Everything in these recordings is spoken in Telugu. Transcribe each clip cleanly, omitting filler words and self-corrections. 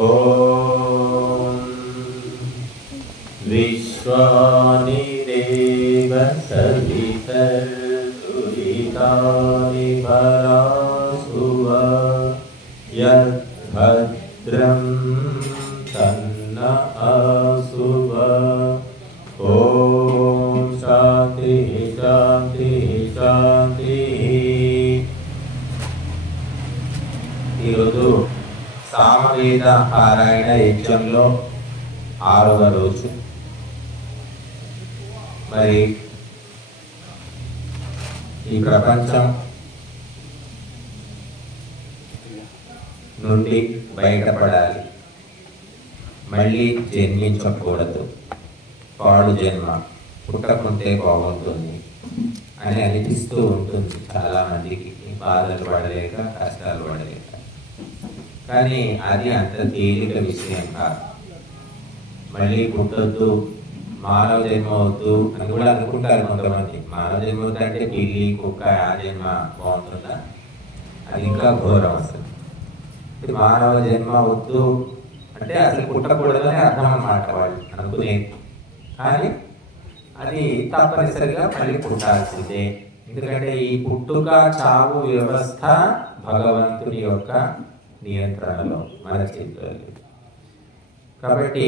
ఓం విశ్వాని దేవ సవితర్దురితాని భరాసువ యద్భద్రం తన్న ఆసువ. ఓం శాంతి శాంతి శాంతి. ఈరోజు సామవేద పారాయణ యజ్ఞంలో 6వ రోజు. మరి ఈ ప్రపంచం నుండి బయటపడాలి, మళ్ళీ జన్మించకూడదు, పాడు జన్మ పుట్టకుంటే బాగుంటుంది అని అనిపిస్తూ ఉంటుంది చాలా మందికి, బాధలు పడలేక కష్టాలు పడలేక. కానీ అది అంత తేలిక విషయం కాదు. మళ్ళీ పుట్టొద్దు, మానవ జన్మ వద్దు అని కూడా అనుకుంటారు కొంతమంది. మానవ జన్మ వద్దు అంటే పిల్లి కుక్క ఆ జన్మ బాగుంటుందా? అది ఇంకా ఘోరం. అసలు మానవ జన్మ వద్దు అంటే అసలు పుట్టకూడదని అర్థం అన్నమాట వాళ్ళు అనుకునేది. కానీ అది తప్పనిసరిగా మళ్ళీ పుట్టాల్సిందే. ఎందుకంటే ఈ పుట్టుక చావు వ్యవస్థ భగవంతుని యొక్క నియంత్రణలో, మన చేతిలో లేదు. కాబట్టి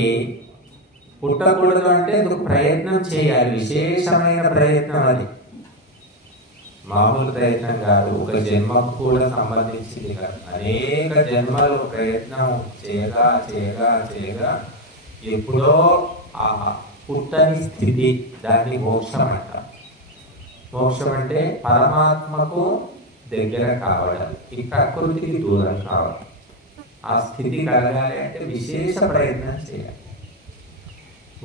పుట్టకూడదు అంటే నువ్వు ప్రయత్నం చేయాలి, విశేషమైన ప్రయత్నం. అది మామూలు ప్రయత్నం కాదు, ఒక జన్మకు కూడా సంబంధించింది కాదు. అనేక జన్మలు ప్రయత్నం చేయగా చేయగా చేయగా ఎప్పుడో ఆ పుట్టని స్థితి, దాన్ని మోక్షం అంటారు. మోక్షం అంటే పరమాత్మకు దగ్గర కావడం, ఈ ప్రకృతికి దూరం కావడం. ఆ స్థితి కలగాలి అంటే విశేష ప్రయత్నం చేయాలి,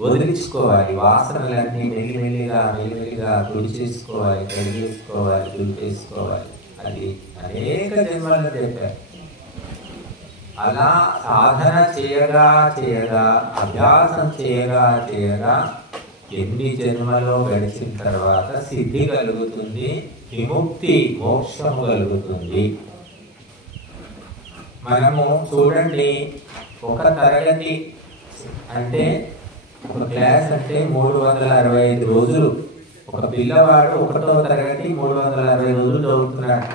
వదిలించుకోవాలి. వాసనలన్నీ మెల్లిమెల్లిగా మెల్లిమెల్లిగా తుడిచేసుకోవాలి, కడిగేసుకోవాలి, దులిపేసుకోవాలి. అది అనేక జన్మలను చెప్పారు. అలా సాధన చేయగా చేయగా, అభ్యాసం చేయగా చేయగా ఎన్ని జన్మలో గడిచిన తర్వాత సిద్ధి కలుగుతుంది, విముక్తి మోక్షము కలుగుతుంది. మనము చూడండి, ఒక తరగతి అంటే ఒక క్లాస్ అంటే 365 రోజులు. ఒక పిల్లవాడు 1వ తరగతి 360 రోజులు చదువుతున్నాడు.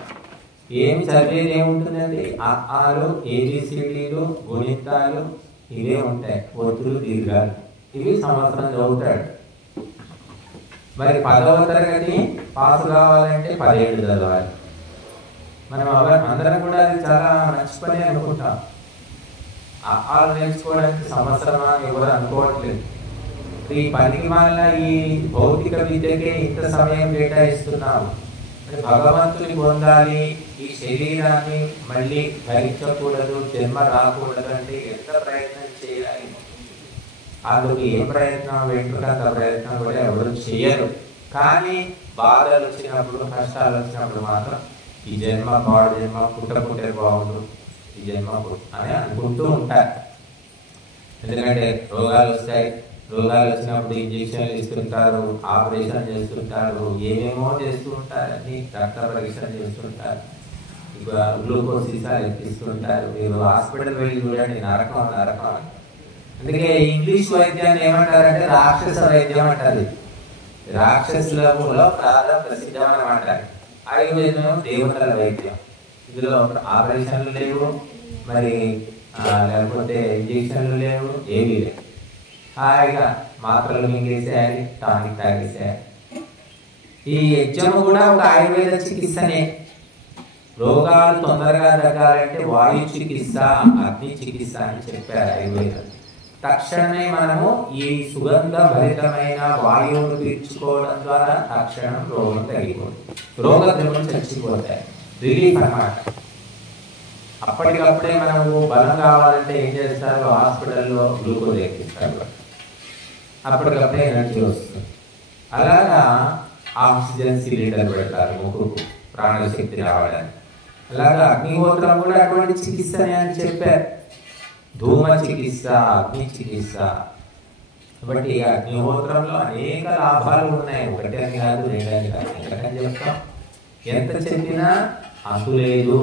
ఏమి చదివేది ఏముంటుందండి? ఆలు, ఏబిసిడీలు, గుణితాలు ఇవే ఉంటాయి, ఒత్తులు, దీర్ఘాలు. ఇవి సంవత్సరం చదువుతాడు. మరి 10వ తరగతి పాస్ కావాలంటే 10 ఏళ్ళు చదవాలి. మనం అందరం కూడా అది చాలా మంచి పని అనుకుంటాం. ఆలు నేర్చుకోవడానికి సంవత్సరమా ఎవరు అనుకోవట్లేదు. ఈ పనికి మాలిన ఈ భౌతిక విద్యకే ఇంత సమయం కేటాయిస్తున్నాము. భగవంతుని పొందాలి, ఈ శరీరాన్ని మళ్ళీ ధరించకూడదు, జన్మ రాకూడదు అంటే ఎంత ప్రయత్నం చేయాలి? అందుకు ఏ ప్రయత్నం వెంటుకంత ప్రయత్నం కూడా ఎవరు చేయరు. కానీ బాధలు వచ్చినప్పుడు, కష్టాలు వచ్చినప్పుడు మాత్రం ఈ జన్మ పాడు జన్మ, పుట్టకుంటే బాగుండు, ఈ జన్మ అని అనుకుంటూ ఉంటారు. ఎందుకంటే రోగాలు వస్తాయి, రోగాలు వచ్చినప్పుడు ఇంజక్షన్లు ఇస్తుంటారు, ఆపరేషన్ చేస్తుంటారు, ఏమేమో చేస్తూ ఉంటారు, అన్ని రక్త పరీక్షలు చేస్తుంటారు, గ్లూకోజ్ సీసాలు ఎక్కిస్తుంటారు. మీరు హాస్పిటల్ వెళ్ళి చూడండి, నరకం నరకం. అందుకే ఇంగ్లీష్ వైద్యాన్ని ఏమంటారంటే రాక్షస వైద్యం అంటారు. రాక్షసులలో ప్రసిద్ధం అంటారు. ఆయుర్వేదం దేవతల వైద్యం. ఇందులో ఆపరేషన్లు లేవు, మరి లేకపోతే ఇంజక్షన్లు లేవు, ఏమీ లేవు. హాయిగా మాత్రలు మింగేసేయాలి, టానిక్ తాగేసేయాలి. ఈ యజ్ఞము కూడా ఒక ఆయుర్వేద చికిత్సనే. రోగాలు తొందరగా తగ్గాలంటే వాయు చికిత్స, అగ్ని చికిత్స అని చెప్పారు ఆయుర్వేదం. తక్షణమే మనము ఈ సుగంధ భరితమైన వాయువును పీల్చుకోవడం ద్వారా తక్షణం రోగం తగ్గిపోతుంది, రోగద్రవం చచ్చిపోతాయి. రిలీఫ్ అన్నమాట. అప్పటికప్పుడే మనము బలం కావాలంటే ఏం చేస్తారు? హాస్పిటల్లో గ్లూకోజ్ ఎక్కిస్తారు, అప్పటికప్పుడే ఎనర్జీ వస్తుంది. అలాగా ఆక్సిజన్ సిలిండర్ పెడతారు ముక్కుకు ప్రాణశక్తి రావడానికి. అలాగా అగ్నిహోత్రం కూడా అటువంటి చికిత్సనే అని చెప్పారు. ధూమ చికిత్స, అగ్ని చికిత్స. కాబట్టి అగ్నిహోత్రంలో అనేక లాభాలు ఉన్నాయి. ఒకటి అని కాదు, రెండని కాదు, ఎంతకని చెప్తాం. ఎంత చెప్పినా అంతులేదు.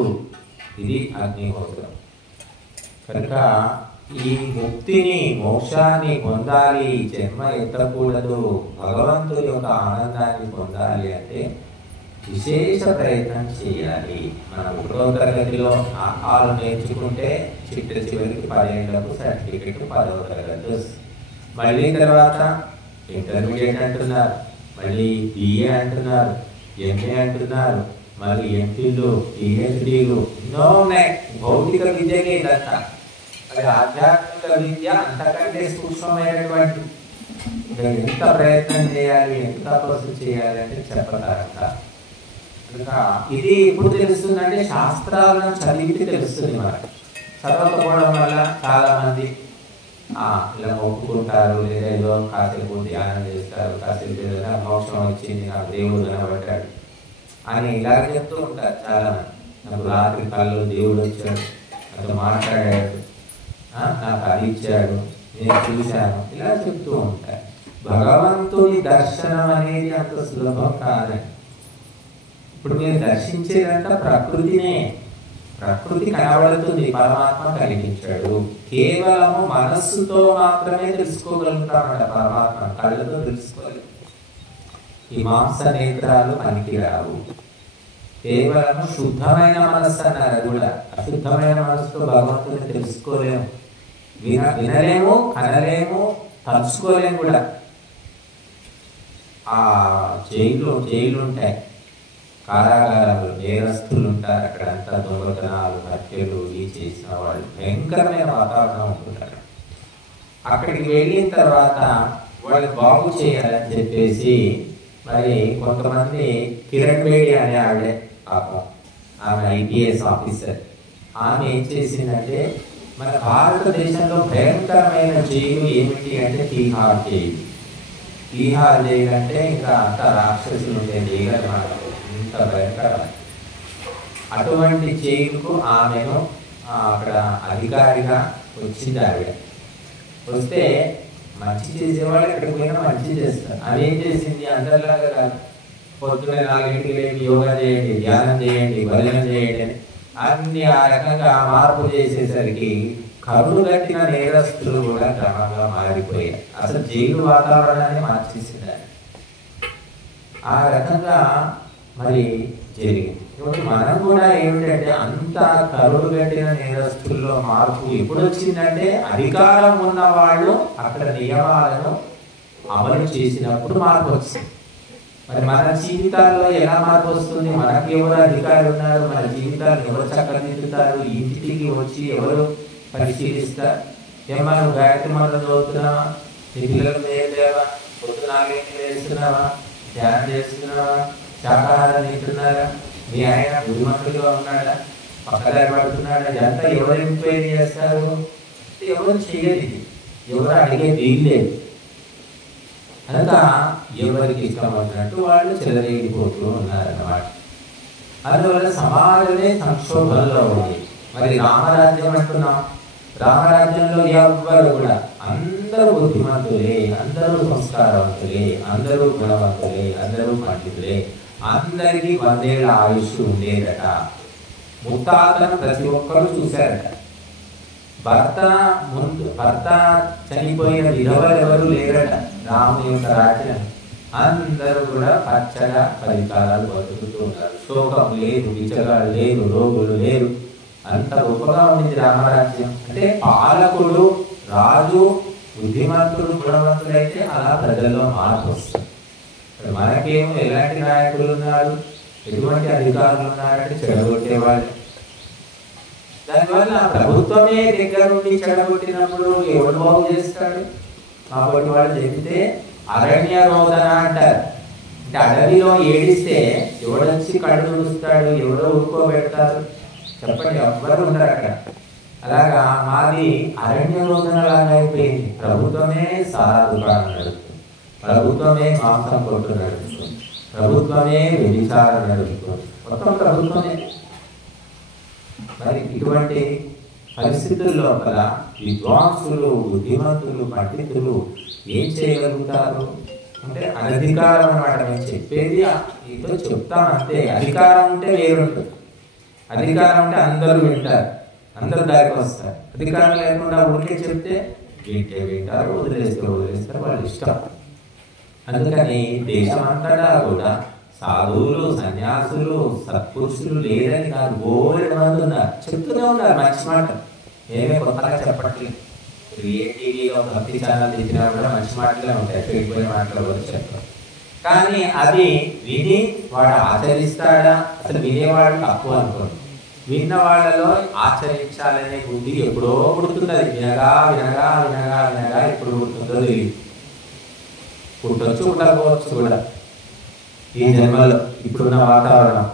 ఇది అగ్నిహోత్రం. కనుక ఈ ముక్తిని మోక్షాన్ని పొందాలి, జన్మ ఎత్తకూడదు, భగవంతుడి యొక్క ఆనందాన్ని పొందాలి అంటే విశేష ప్రయత్నం చేయాలి. మన 1వ తరగతిలో ఆహారం నేర్చుకుంటే చివరికి 10 ఏళ్లకు సర్టిఫికెట్ 10వ తరగతి. మళ్ళీ తర్వాత ఇంటర్మీడియట్ అంటున్నారు, మళ్ళీ బిఏ అంటున్నారు, ఎంఏ అంటున్నారు, మళ్ళీ ఎంపీలు, పిహెచ్డీలు ఎన్నో ఉన్నాయి. భౌతిక విద్యకే ఇదంతా. అది ఆధ్యాత్మిక విద్య అంతకంటే సూక్ష్మమైనటువంటి. ఎంత ప్రయత్నం చేయాలి, ఎంత తపస్సు చేయాలి అంటే చెప్పతారంట. ఇది ఎప్పుడు తెలుస్తుందంటే శాస్త్రాలను చదివితే తెలుస్తుంది. మనకు చదవకపోవడం వల్ల చాలా మంది ఇలా ఒప్పుకుంటారు, లేదా ఏదో కాసేపు ధ్యానం చేస్తారు, కాసేపు ఏదైనా మోక్షం వచ్చింది, నాకు దేవుడు కనబడ్డాడు అని ఇలా చెప్తూ ఉంటారు చాలా మంది. నాకు రాత్రి కళ్ళు దేవుడు వచ్చాడు, నాతో మాట్లాడాడు, నాకు అది ఇచ్చాడు, నేను చూశాను, ఇలా చెప్తూ ఉంటారు. భగవంతుని దర్శనం అనేది అంత సులభం కాదండి. ఇప్పుడు మీరు దర్శించేదంతా ప్రకృతినే. ప్రకృతి కనబడుతుంది, పరమాత్మ కనిపించాడు. కేవలము మనస్సుతో మాత్రమే తెలుసుకోగలుగుతామట పరమాత్మ, కళ్ళతో తెలుసుకోలేదు. ఈ మాంస నేత్రాలు పనికిరావు. కేవలం శుద్ధమైన మనస్సు అన్నారు. అది కూడా అశుద్ధమైన మనస్సుతో భగవంతుని తెలుసుకోలేము, వినలేము, కనలేము, తలుచుకోలేము కూడా. ఆ జైలు ఉంటాయి, కారాగారాలు, నేరస్తులు ఉంటారు. అక్కడంతా దొంగతనాలు, హత్యలు ఇవి చేసిన వాళ్ళు, భయంకరమైన వాతావరణం ఉంటుంటారు. అక్కడికి వెళ్ళిన తర్వాత వాళ్ళు బాగు చేయాలని చెప్పేసి మరి కొంతమంది, కిరణ్ బేడి అనే ఆవిడే పాపం, ఆమె IPS ఆఫీసర్, ఆమె ఏం చేసిందంటే మన భారతదేశంలో భయంకరమైన జైలు ఏమిటి అంటే తీహార్ జైలు. తీహార్ జైలు అంటే ఇంకా అంత రాక్షసులు ఉండే జైలు అన్నమాట, ఇంత భయంకరమైన. అటువంటి జైలుకు ఆమెను అక్కడ అధికారిగా వచ్చింది ఆవిడ. వస్తే మంచి చేసేవాళ్ళు ఎక్కడికి పోయినా మంచి చేస్తారు. అదేం చేసింది, అందరిలాగా కాదు, పొద్దున 4ంటికి లేని యోగా చేయండి, ధ్యానం చేయండి, భజన చేయండి అని అన్ని ఆ రకంగా మార్పు చేసేసరికి కరుడు కట్టిన నేరస్తులు కూడా క్రమంగా మారిపోయారు. అసలు జైలు వాతావరణాన్ని మార్చేసింది. ఆ రకంగా మరి జరిగింది. కాబట్టి మనం కూడా ఏమిటంటే అంత కరుడు కట్టిన నేరస్తుల్లో మార్పు ఎప్పుడు వచ్చిందంటే అధికారం ఉన్న వాళ్ళు అక్కడ నియమాలను అమలు చేసినప్పుడు మార్పు వచ్చింది. మరి మన జీవితాల్లో ఎలా మార్పు వస్తుంది? మనకి ఎవరు అధికారులు ఉన్నారు, మన జీవితాలు ఎవరు చక్కదిద్దుతారు, ఇంటికి వచ్చి ఎవరు పరిశీలిస్తారు? మనం గాయత్రి మంత్రం చదువుతున్నావా, నీ పిల్లలకు నేర్లేవా, పొద్దున 4ంటికి వేస్తున్నావా, ధ్యానం చేస్తున్నావా, శాకాహారం తింటున్నారా, మీ ఆయన బుద్ధిమంతుడిగా ఉన్నాడా, పక్కదారి పడుతున్నాడా? ఇదంతా ఎవరు ఎంక్వైరీ చేస్తారు? ఎవరు చేయలేదు, ఎవరు అడిగే వీల్లేదు. కనుక ఎవరికి ఇష్టం వచ్చినట్టు వాళ్ళు చెలరేగిపోతూ ఉన్నారన్నమాట. అందువల్ల సమాజమే సంక్షోభంలో ఉంది. మరి రామరాజ్యం అంటున్నాం, రామరాజ్యంలో ఎవ్వరు కూడా, అందరూ బుద్ధిమంతులే, అందరూ సంస్కారవంతులే, అందరూ గుణవంతులే, అందరూ పండితులే, అందరికీ 100 ఏళ్ల ఆయుష్ ఉండేదట. ముత్తాతను ప్రతి ఒక్కరూ చూశారట. భర్త చనిపోయిన విధవలు ఎవరు లేరట రాముని యొక్క రాజ్యం. అందరూ కూడా పచ్చగా 10 కాలాలు బతుకుతూ ఉన్నారు. శోకం లేదు, విచగాలు లేదు, రోగులు లేరు. అంత గొప్పగా ఉండింది రామరాజ్యం. అంటే పాలకుడు, రాజు బుద్ధిమంతుడు, గుణవంతుడైతే అలా ప్రజల్లో మార్పు వస్తుంది. మనకేమో ఎలాంటి నాయకులు ఉన్నారు, ఎటువంటి అధికారులు ఉన్నారంటే చెడగొట్టేవాళ్ళు. దానివల్ల ప్రభుత్వమే దగ్గర నుండి చెడగొట్టినప్పుడు ఎవరు బాగు చేస్తాడు? కాబట్టి వాళ్ళు చెబితే అరణ్య రోదన అంటారు. అంటే అడవిలో ఏడిస్తే ఎవడొచ్చి కళ్ళు తుడుస్తాడు, ఎవడో ఊరుకోబెడతారు? చెప్పండి, ఎవ్వరు ఉండరు అక్కడ. అలాగా మాది అరణ్య రోదన లాగా అయిపోయింది. ప్రభుత్వమే సారా దుకాణం నడుపుతుంది, ప్రభుత్వమే మాంసం కొట్టు నడుపుతుంది, ప్రభుత్వమే వ్యభిచారం నడుపుతుంది, మొత్తం ప్రభుత్వమే. మరి ఇటువంటి పరిస్థితుల్లో కదా విద్వాంసులు, బుద్ధిమంతులు, పండితులు ఏం చేయగలుగుతారు అంటే అనధికారం అన్నమాట. మేము చెప్పేది ఏదో చెప్తాం అంతే. అధికారం ఉంటే వేరుంటుంది. అధికారం అంటే అందరూ వింటారు, అందరు దారికి వస్తారు. అధికారం లేకుండా ఊరికే చెప్తే వింటారు, వదిలేస్తారు, వాళ్ళ ఇష్టం. అందుకని దేశమంతటా కూడా సాధువులు, సన్యాసులు, సత్పురుషులు లేదని కాదు, బోలెడు మంది ఉన్నారు, చెప్తూనే ఉన్నారు మంచి మాట. ఏమే కొత్తగా చెప్పట్లేదు. టీవీలో భక్తి ఛానల్ తెచ్చినా కూడా మంచి మాటలే ఉంటాయి, చెడిపోయిన మాటలు కూడా చెప్పారు. కానీ అది విని వాడు ఆచరిస్తాడా? అసలు వినేవాడు తక్కువ అనుకోండి. విన్న వాళ్ళలో ఆచరించాలనే బుద్ధి ఎప్పుడో పుడుతుంది. అది వినగా వినగా వినగా వినగా ఎప్పుడు పుడుతుందో తెలియదు. పుట్టొచ్చు, పుట్టకపోవచ్చు కూడా ఈ జన్మలో. ఇప్పుడున్న వాతావరణం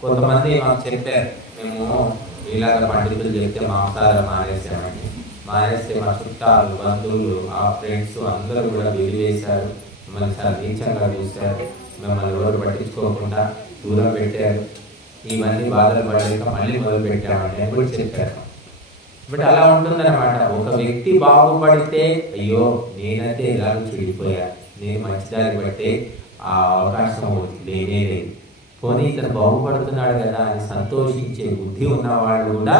కొంతమంది మాకు చెప్పారు, మేము ఇలాగ పండితులు చెప్తే మాంసాహారం మానేస్తే మా చుట్టాలు, బంధువులు, ఆ ఫ్రెండ్స్ అందరూ కూడా వెలివేశారు, మిమ్మల్ని చాలా నీచంగా చూశారు, మిమ్మల్ని ఎవరు పట్టించుకోకుండా దూరం పెట్టారు, ఇవన్నీ బాధలు పడలేక మళ్ళీ మొదలు పెట్టామని నేను కూడా చెప్పాను. బట్ అలా ఉంటుందన్నమాట. ఒక వ్యక్తి బాగుపడితే అయ్యో నేనైతే ఎలాగో చెడిపోయా, నేను మంచిదారి బట్టే ఆ అవకాశం లేనే లేదు, పోనీ ఇతను బాగుపడుతున్నాడు కదా అని సంతోషించే బుద్ధి ఉన్నవాళ్ళు కూడా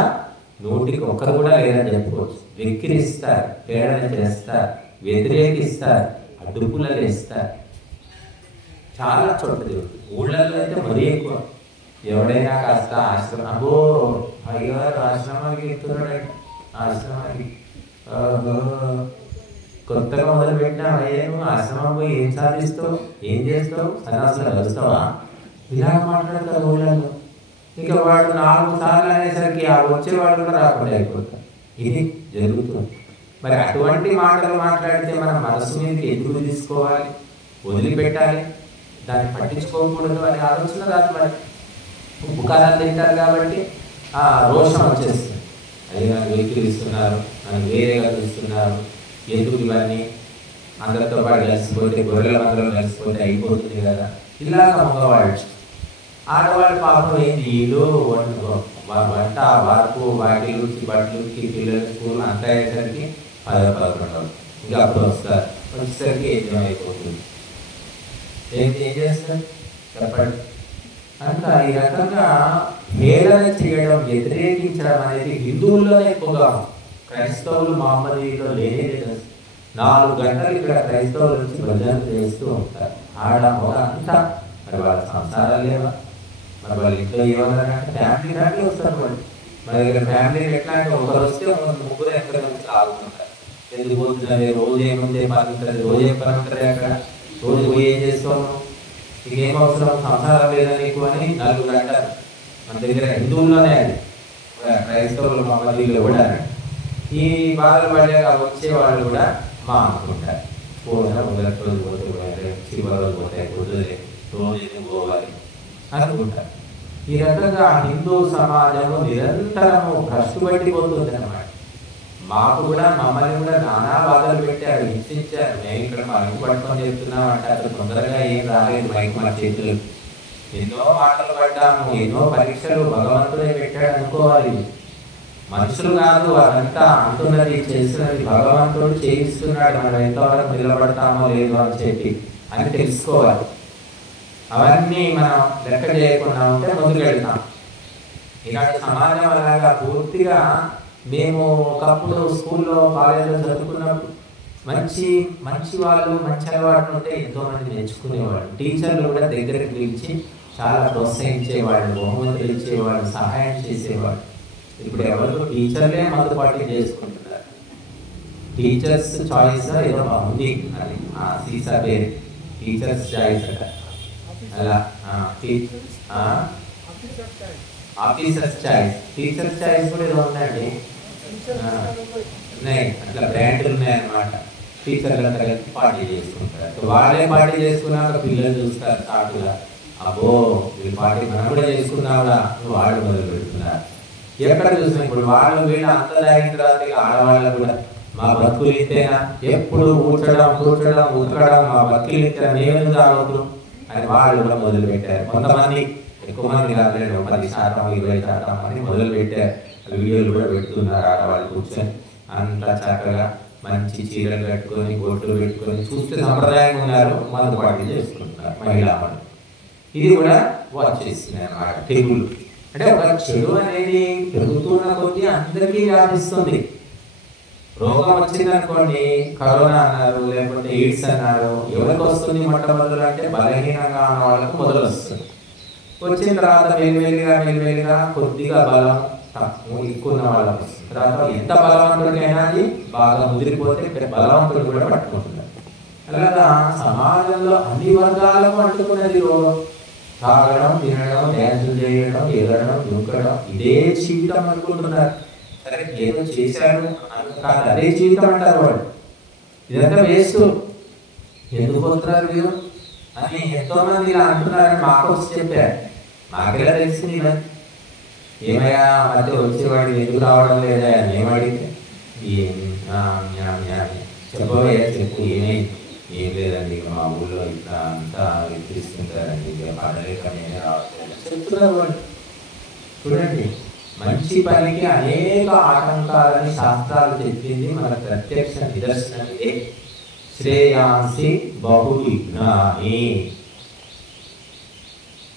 నూటికి ఒక్కరు కూడా లేదని చెప్పుకోవచ్చు. వెక్కిరిస్తారు, పీడన చేస్తారు, వ్యతిరేకిస్తారు, అడ్డుపులలు వేస్తారు. చాలా చోట్ల ఊళ్ళల్లో అయితే మరీ ఎక్కువ. ఎవడైనా కాస్త ఆశ్రమం, అబ్బో అయ్యగారు ఆశ్రమానికి వెళ్తున్నాడు, ఆశ్రమానికి కొత్తగా మొదలు పెట్టినా అయ్యాను, ఆశ్రమం పోయి ఏం సాధిస్తావు, ఏం చేస్తావు, సన్నాసులు కలుస్తావా, ఇలా మాట్లాడతారు ఊళ్ళల్లో. ఇంకా వాడు 4 సార్లు అనేసరికి ఆ వచ్చేవాడు కూడా రాకుండా అయిపోతారు. ఇది జరుగుతుంది. మరి అటువంటి మాటలు మాట్లాడితే మనం మనసు మీదకి ఎందుకు తీసుకోవాలి, వదిలిపెట్టాలి, దాన్ని పట్టించుకోకూడదు అనే ఆలోచన రాదు. మరి ఉప్పు కారాలు తింటారు కాబట్టి రోషం వచ్చేస్తుంది. అది నన్ను వెక్కిరిస్తున్నారు, నన్ను వేరేగా చూస్తున్నారు, ఎందుకు ఇవన్నీ, అందరితో పాటు కలిసిపోతే గొర్రెల మందరం కలిసిపోతే అయిపోతుంది కదా. ఇలాగ మగవాళ్ళు. ఆడవాళ్ళు పాపం ఏంటి, ఇల్లు వంట, వార్పు, వాకిలు, బట్టలు, పిల్లలు స్కూల్ అంతా అయ్యేసరికి 10-11 ఇంకా అప్పుడు వస్తారు. వచ్చేసరికి ఏం అయిపోతుంది. ఏం చేస్తారు చెప్పండి. కనుక ఈ రకంగా హేళన చేయడం, వ్యతిరేకించడం అనేది హిందువుల్లోనే ఎక్కువగా, క్రైస్తవులు మహమ్మదీయుల్లో లేనే లేదు. 4 గంటలు ఇక్కడ క్రైస్తవుల నుంచి భజనలు చేస్తూ ఉంటారు. ఆడ మగ అంతా. మరి వాళ్ళ సంసారాలు లేవా? మరి వాళ్ళ ఇంట్లో ఏమన్నా ఫ్యామిలీ వస్తారు. మన దగ్గర ఫ్యామిలీ ఎట్లా అంటే ఒకరు వస్తే 3 ఎక్కడ నుంచి ఆగుతుంటారు. ఎందుకు పోతున్నది, రోజు ఏముంది పని ఉంటుంది, రోజు ఏం పని ఉంటుంది, అక్కడ రోజు పోయి ఏం చేస్తాము, ఇంకేం అవసరం, సంసారం లేదా నీకు అని 4 గంటలు. మన దగ్గర హిందువుల్లోనే అది, క్రైస్తవులు మహమ్మదీయులు కూడా ఈ బాధలు పడేగా వచ్చేవాళ్ళు కూడా మా అనుకుంటారు. మొదటి రోజు పోతే చివరి రోజు పోతాయి, కుదిరే రోజు ఎందుకు పోవాలి అనుకుంటారు. ఈ రకంగా హిందూ సమాజము నిరంతరము భ్రష్టు పట్టిపోతుంది అన్నమాట. మాకు కూడా మమ్మల్ని కూడా నానా బాధలు పెట్టారు, హింసించారు. మేము ఇక్కడ మైకు పట్టుకొని చెప్తున్నాం అంటే అసలు తొందరగా ఏం రాలేదు మైకు మన చేతులు. ఎన్నో మాటలు పడ్డాము, ఎన్నో పరీక్షలు భగవంతుడే పెట్టాడు అనుకోవాలి. మనుషులు కాదు అదంతా అంటున్నది, చేస్తున్నది భగవంతుడు చేయిస్తున్నాడు. మనం ఎంతవరకు నిలబడతామో లేదో అని చెప్పి అని తెలుసుకోవాలి. అవన్నీ మనం లెక్క చేయకుండా ఉంటే ముందుకు వెళ్తాం. ఇలాంటి సమాజం అలాగా పూర్తిగా. మేము ఒకప్పుడు స్కూల్లో, కాలేజీలో చదువుకున్నప్పుడు మంచి వాళ్ళు, మంచి అలవాట్లు ఉంటే ఎంతో మంది నేర్చుకునేవాళ్ళు. టీచర్లు కూడా దగ్గరికి పిలిచి చాలా ప్రోత్సహించేవాళ్ళు, బహుమతులు ఇచ్చేవాళ్ళు, సహాయం చేసేవాళ్ళు. ఇప్పుడు ఎవరు టీచర్లే మందు పార్టీ చేసుకుంటున్నారు. టీచర్స్ చాయిస్ ఏదో ఉంది, అది సీసా పేరు టీచర్స్ చాయిస్ అట. అలా ఆఫీసర్స్ చాయిస్, టీచర్స్ చాయిస్ కూడా ఏదో ఉందండి. ఉన్నాయి అట్లా బ్రాండ్లు ఉన్నాయన్నమాట. టీచర్లు కలిసి పార్టీ చేసుకుంటారు. వాళ్ళే పార్టీ చేసుకున్నాక పిల్లలు చూస్తారు చాటుగా, అబ్బో వీళ్ళు పార్టీ మనం కూడా చేసుకున్నావురా, వాళ్ళు మొదలు పెడుతున్నారు. ఎక్కడ చూసినా ఇప్పుడు వాళ్ళు వీళ్ళు అంత తాగిన తర్వాత ఆడవాళ్ళు కూడా మా బతుకులు ఇంతేనా, ఎప్పుడు కూర్చడం ఉతకడం, మా బతుకులు ఇంతేనా, మేము తాగొద్దు అని వాళ్ళు కూడా మొదలు పెట్టారు. కొంతమంది, ఎక్కువ మంది కాదు, 10%, 20% అని మొదలు పెట్టారు. వీడియోలు కూడా పెడుతున్నారు. ఆడవాళ్ళు కూర్చొని అంతా చక్కగా మంచి చీరలు కట్టుకొని, బొట్లు పెట్టుకొని, చూస్తే సంప్రదాయంగా ఉన్నారు, మందు పార్టీ చేసుకుంటున్నారు మహిళా వాళ్ళు. ఇది కూడా వచ్చేసింది అన్నమాట. తెగులు అంటే ఒక చెడు అనేది పెరుగుతున్న కొద్దీ అందరికీ వ్యాపిస్తుంది. రోగం వచ్చిందనుకోండి, కరోనా అన్నారు, లేకపోతే ఎయిడ్స్ అన్నారు, ఎవరికి వస్తుంది మొట్టమొదలు అంటే బలహీనంగా ఉన్న వాళ్ళకు మొదలు వస్తుంది. వచ్చిన తర్వాత మెల్లిమెల్లిగా కొద్దిగా బలం ఎక్కువ ఉన్న వాళ్ళకు వస్తుంది. తర్వాత ఎంత బలవంతుడికైనా అది బాగా ముదిరిపోతే బలవంతుడు కూడా పట్టుకుంటున్నారు. అలాగా సమాజంలో అన్ని వర్గాలకు అంటుకున్నది రోగం. తాగడం, తినడం, డ్యాన్సులు చేయడం, ఎగరడం, దూకడం, ఇదే జీవితం అనుకుంటున్నారు. సరే ఏదో చేశారు కాదు, అదే జీవితం అంటారు వాళ్ళు. ఇదంతా వేస్ట్, ఎందుకు వస్తున్నారు వీరు అని ఎంతో మంది ఇలా అంటున్నారని మాకు వచ్చి చెప్పారు. మాకెలా తెలిసింది ఇలా? ఏమయ్యా మధ్య వచ్చేవాడు ఎందుకు రావడం లేదా అని ఏమడిగితే చెప్పవయ్యా చెప్పు ఏమైంది? ఏం లేదండి, మా ఊళ్ళో ఇట్లా అంతా వినిపిస్తుంటారండి, పడలేక నేనే రావట్లేదు చెప్తున్నారు వాళ్ళు. చూడండి, మంచి పనికి అనేక ఆటంకాలని శాస్త్రాలు చెప్పింది మన ప్రత్యక్ష నిదర్శనం ఇదే. శ్రేయాంసి బహు విఘ్నాని.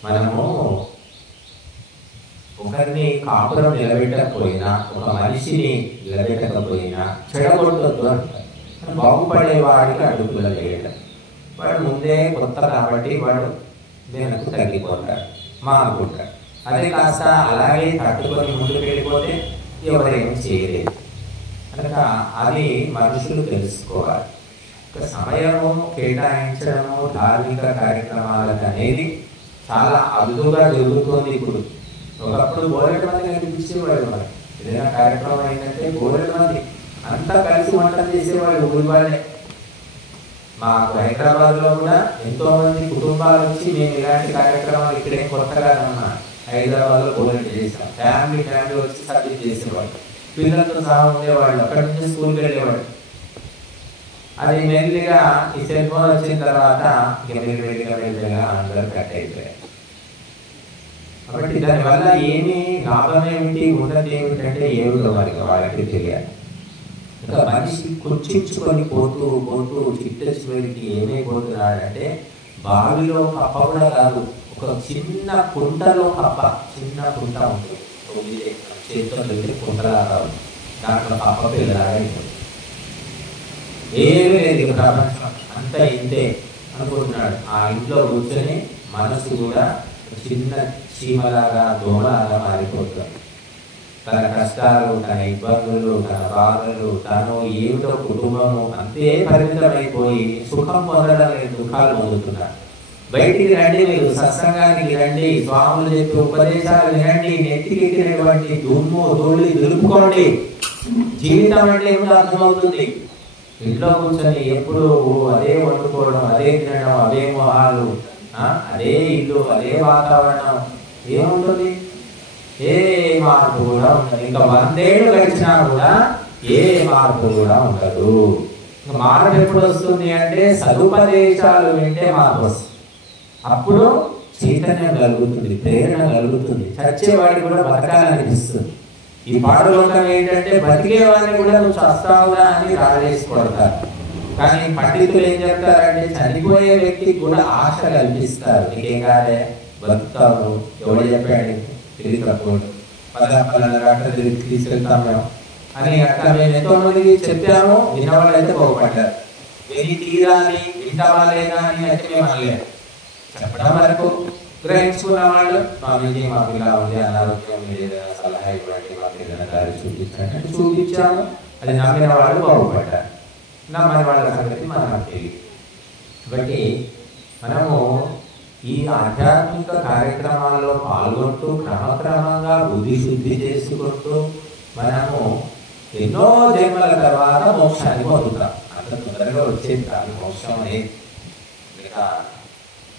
మనము ఒకరిని కాపురం నిలబెట్టకపోయినా, ఒక మనిషిని నిలబెట్టకపోయినా చెడగొట్టద్దు అంటారు. బాగుపడే వాడికి అడుగులు వేయడం. వాడు ముందే కొత్త కాబట్టి వాడు వెనక్కు తగ్గిపోతాడు, మానుకుంటాడు. అదే కాస్త అలాగే తట్టుకొని ముందుకు వెళ్ళిపోతే ఎవరేమీ చేయలేదు. కనుక అది మనుషులు తెలుసుకోవాలి. ఒక సమయము కేటాయించడము ధార్మిక కార్యక్రమాలకు అనేది చాలా అరుదుగా జరుగుతుంది ఇప్పుడు. ఒకప్పుడు బోలెడు మంది కనిపించేవాడు. మరి ఏదైనా కార్యక్రమం ఏంటంటే బోలెడు మంది అంతా కలిసి వంటలు చేసేవాళ్ళు ఊరి వాళ్ళే. మాకు హైదరాబాద్లో కూడా ఎంతో మంది కుటుంబాల నుంచి మేము ఇలాంటి కార్యక్రమాలు ఇక్కడే కొత్తగా ఉన్నా హైదరాబాద్లో బోలెడు చేసాం. ఫ్యామిలీ వచ్చి సర్వీస్ చేసేవాళ్ళు, పిల్లలతో సహా ఉండేవాళ్ళు, అక్కడి నుంచి స్కూల్కి వెళ్ళేవాళ్ళు. అది మెల్లిగా ఈ సెల్ ఫోన్ వచ్చిన తర్వాత మెల్లిగా అందరూ కట్ అయిపోయారు. కాబట్టి దానివల్ల ఏమి లాభం ఏమిటి, ఉన్నది ఏమిటంటే ఏమిటో మరి వాళ్ళకి తెలియాలి. ఇంకా మనిషి కుర్చించుకొని పోతూ చిట్ట చివరికి ఏమైపోతున్నాడంటే బావిలో కప్ప కూడా కాదు, ఒక చిన్న కుంటలో కప్ప. చిన్న కుంట ఉంటుంది, చేతితో వెళ్తే కుంటలాగా దాంట్లో కప్ప పిల్లలాగా ఉంటుంది. ఏమీ లేదు ప్రపంచం అంతా ఇంతే అనుకుంటున్నాడు. ఆ ఇంట్లో కూర్చొని మనసు కూడా చిన్న చీమలాగా దోమలాగా మారిపోతుంది. తన కష్టాలు, తన ఇబ్బందులు, తన బాధలు, తను ఏమిటో కుటుంబము అంతే పరిమితమైపోయి సుఖం పొందడం లేదు, దుఃఖాలు పొందుతున్నాడు. బయటికి రండి, మీరు సత్సంగానికి రండి, స్వాములు చెప్పి ఉపదేశాలు వినండి, నెత్తికెక్కినటువంటి దుమ్ము ధూళి దులుపుకోండి. జీవితం అంటే ఏమిటో అర్థమవుతుంది. ఇంట్లో కూర్చొని ఎప్పుడు అదే వండుకోవడం, అదే తినడం, అవే మొహాలు, అదే ఇల్లు, అదే వాతావరణం, ఏముంటుంది? ఏ మార్పు కూడా ఉండదు. ఇంకా 100 ఏళ్ళు గడిచినా కూడా ఏ మార్పు కూడా ఉండదు. ఇంకా మార్పు ఎప్పుడు వస్తుంది అంటే సదుపదేశాలు వింటే మార్పు వస్తుంది. అప్పుడు చైతన్యం కలుగుతుంది, ప్రేరణ కలుగుతుంది, చచ్చేవాడికి కూడా బతకాలనిపిస్తుంది. ఈ పాడులోకం ఏంటంటే బతికేవాడిని కూడా నువ్వు చస్తావుగా అని రాజేసి కొడతారు. కానీ పండితులు ఏం చెప్తారంటే చనిపోయే వ్యక్తికి కూడా ఆశ కల్పిస్తారు. నీకేం కాదే, బతుకుతావు, ఎవరు చెప్పాడు, తిరిగి తప్పకూడదు, పదార్థాలు తిరిగి తీసుకెళ్తాం మేము అని అట్లా మేము ఎంతో మందికి చెప్పాము. విన్నవాళ్ళు అయితే బాగుపడ్డారు. విని తీరాలి, వింటావా లేదా అని అయితే మేము అనలేదు. చెప్పడం వరకు గ్రహించుకున్న వాళ్ళు స్వామీజీ మాకు ఇలా ఉంది, అనారోగ్యం లేదా, సలహా ఇవ్వండి, మాకు ఏదైనా దారి చూపించండి అంటే చూపించాము. అది నమ్మిన వాళ్ళు బాగుపడ్డారు, నమ్మని వాళ్ళ సంగతి మనకు తెలియదు. కాబట్టి మనము ఈ ఆధ్యాత్మిక కార్యక్రమాల్లో పాల్గొంటూ క్రమక్రమంగా బుద్ధి శుద్ధి చేసుకుంటూ మనము ఎన్నో జన్మల తర్వాత మోక్షాన్ని పొందుతాం. అంత తొందరగా వచ్చేది కాదు మోక్షం అనేది.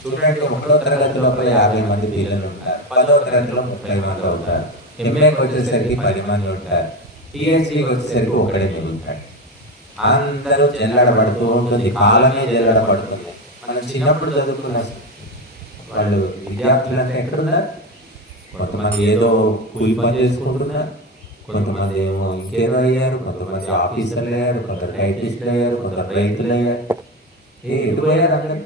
చూడండి, 1వ తరగతిలో 50 మంది పిల్లలు ఉంటారు, 10వ తరగతిలో 30 మంది అవుతారు, ఎంఏకి వచ్చేసరికి 10 మంది ఉంటారు, పిహెచ్డీకి వచ్చేసరికి 1 ఉంటాడు. అందరూ జల్లడబడుతూ ఉంటుంది, కాలమే జల్లడబడుతుంది. మనం చిన్నప్పుడు చదువుకున్న వాళ్ళు విద్యార్థులు అంటే ఎక్కడున్నారు? కొంతమంది ఏదో కూలి పని చేసుకుంటున్నారు, కొంతమంది ఏమో ఇంకేదో అయ్యారు, కొంతమంది ఆఫీసర్లు అయ్యారు, కొందరు టైటిస్టులు అయ్యారు, కొందరు రైతులు అయ్యారు. ఎటు అయ్యారు అందరు?